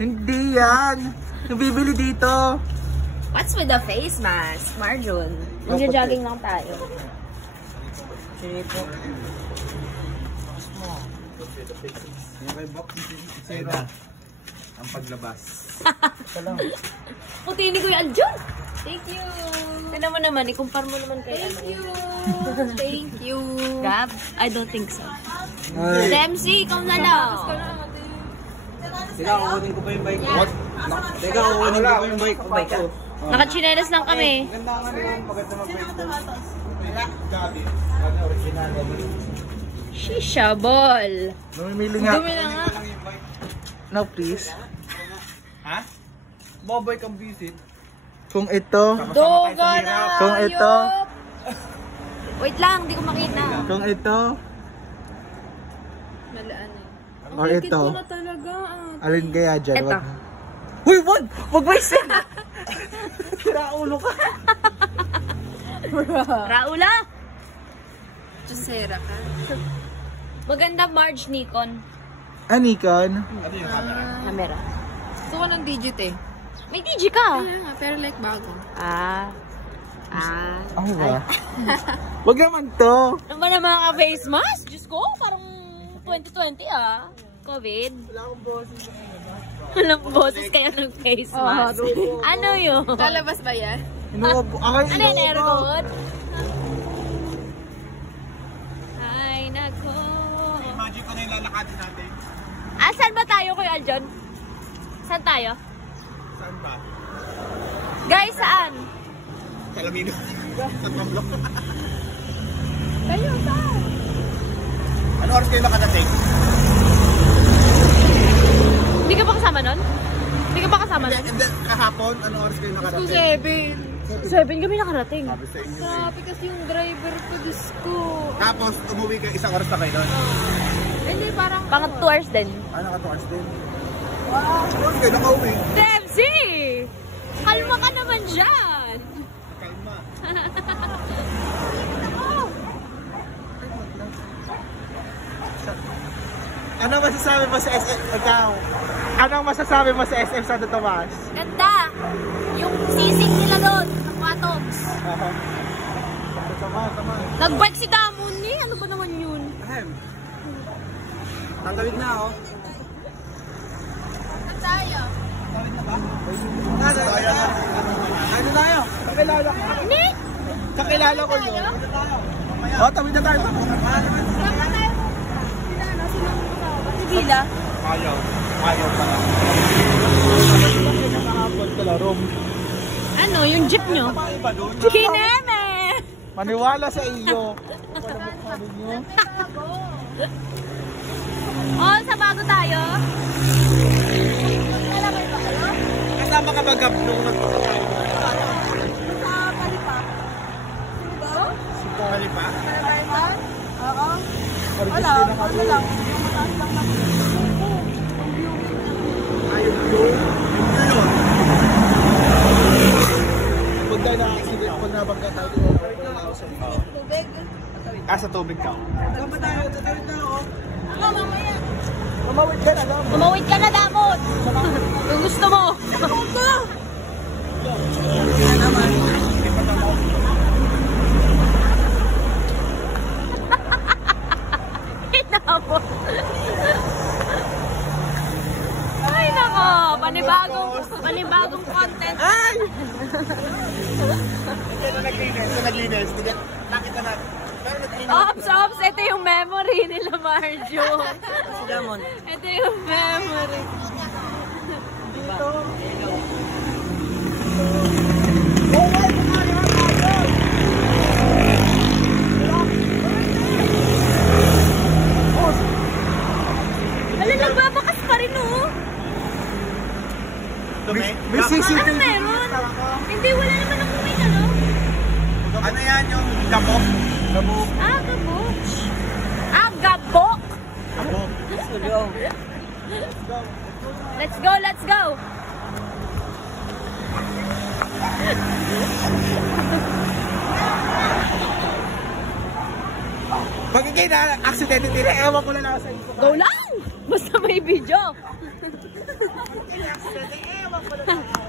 Hindi yan. Nabibili dito. What's with the face mask, Marjun? Magja-jogging lang tayo. Sige po. Zero. Ang paglabas. Puti ni Kuya Aljon. Thank you. Tignan mo naman, ikumpar mo naman kay Thank you. Thank you. Gab? I don't think so. Ay. Dempsey, ikaw na lang. Teka, kukunin ko pa yung bike. What? Teka, kukunin ko pa yung bike. Bike ko. Nakachinelas lang kami. Ganda nga naman. Maganda mag-bike ko. Gabi. Ano, original. Shisha ball. Namimili nga. Dumi na nga. No, please. Ha? Baboy kang visit. Kung ito. Doga na. Kung ito. Wait lang, hindi ko makita. Kung ito. Nalaan eh. Or ito. Ko na talaga. Alin kaya dyan? Ito. Uy, wag! Wag ba isa? Siraulo ka. Raula. Jusera ka. Maganda Marge Nikon. Nikon? Ano yung camera? Camera. Gusto ko ng digit eh. May DJ ka. Kaya nga, pero like bago. Ako ba? Wag naman to. Ano ba naman ka face mask? Diyos ko, parang 2020 ah. COVID. Wala akong boses. Walang boses kaya ng face mask. Ano yun? Lalabas ba yan? Inuubo. Akay, Ano yung aircon? Ay, nako. Imagine ko na yung lalakadin natin. Saan ba tayo, Kuya Aljon? Saan tayo? Saan ba? Guys, saan? Salamino. Sa Pablo. Kayo, saan? Ano oras kayo nakadating? Hindi ka ba kasama nun? Hindi ka ba kasama nun? Hindi, kahapon, ano oras kayo nakadating? 7 kami nakarating. Sabi sa inyo. Grabe kasi yung driver ko, Diyos ko. Tapos, umuwi kayo isang oras na kayo doon. Hindi, parang Pang 2 hours din. Naka 2 hours din. Wow! Oras kayo nakauwi. Dempsey! Kalma ka naman dyan! Kalma. Ano masasabi mo sa SM? Ikaw? Anong masasabi mo sa SM Santo Tomas? Ganda! Yung sisig nila doon, ng Atoms. Tama. Nag-bike si Damon eh. Ano ba naman yun? Ahem. Tanggalin na ako. tayo. Ano tayo? Kakilala ko. Ni? Kakilala ko yun. O, tawid na tayo. Saan tayo? Bila? Ayaw pa lang. Ano? Yung jeep nyo? Kineme! Maniwala sa iyo. Oh, sa bago tayo? Kasama ka ba Gab nung nagpunta tayo? Kalipa? Oo. Wala, ano lang. Ayun yun. Pag tayo na-accident, pag nabangga tayo, wala ako sa iyo. Tubig. Sa tubig ka. Saan ba tayo? Tatawid na ako. Mamaya. Mamawid ka na, Dam. Tumawid ka na, Damon! Kung gusto mo! Damon! Ay, nako! Panibagong content. Ay! Kaya naglinis. Nakita natin. Ops! Ito yung memory nila, Marjo. Si Damon. Ito yung memory. Dito. Wala, nagbabakas pa rin, oh. May CCTV. Ano meron? Hindi, wala naman akong may ano. Ano yan yung gabok? Gabok. Gabok. Gabok. Gabok. Let's go, let's go. Pag ikay na accident, ewan ko na lang sa iyo. Go lang! Basta may video. 2020. Ewan ko na.